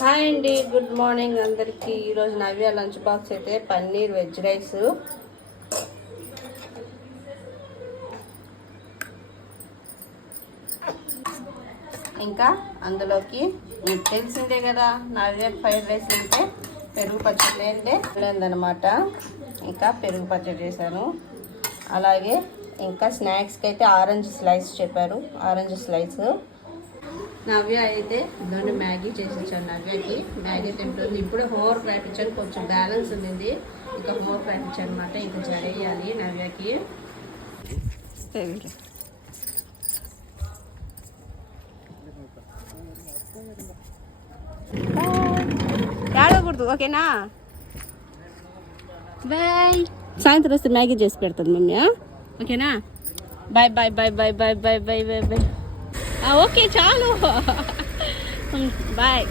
Hi అండి, good morning అందరికీ. ఈరోజు నవ్య లంచ్ బాక్స్ అయితే పన్నీర్ వెజ్ రైస్, ఇంకా అందులోకి మీకు తెలిసిందే కదా నవ్య ఫ్రైడ్ రైస్ అంటే పెరుగు పచ్చడి లేదనమాట. ఇంకా పెరుగు పచ్చడి చేశాను. అలాగే ఇంకా స్నాక్స్కి అయితే ఆరెంజ్ స్లైస్ చెప్పారు, ఆరెంజ్ స్లైస్. నవ్య అయితే ఇదండి మ్యాగీ చేసి ఇచ్చాను నవ్యకి. మ్యాగీ తింటుంది. ఇప్పుడు హోంవర్క్ రాయించాను, కొంచెం బ్యాలెన్స్ ఉంది, ఇంకా హోంవర్క్ రాయించాను అనమాట. ఇంకా చేయాలి నవ్యకి. ఏడవకూడదు, ఓకేనా? బాయ్. సాయంత్రం వస్తే మ్యాగీ చేసి పెడుతుంది మమ్మీ, ఓకేనా? Bye bye bye bye bye bye bye bye bye. Okay చాలు, బాయ్.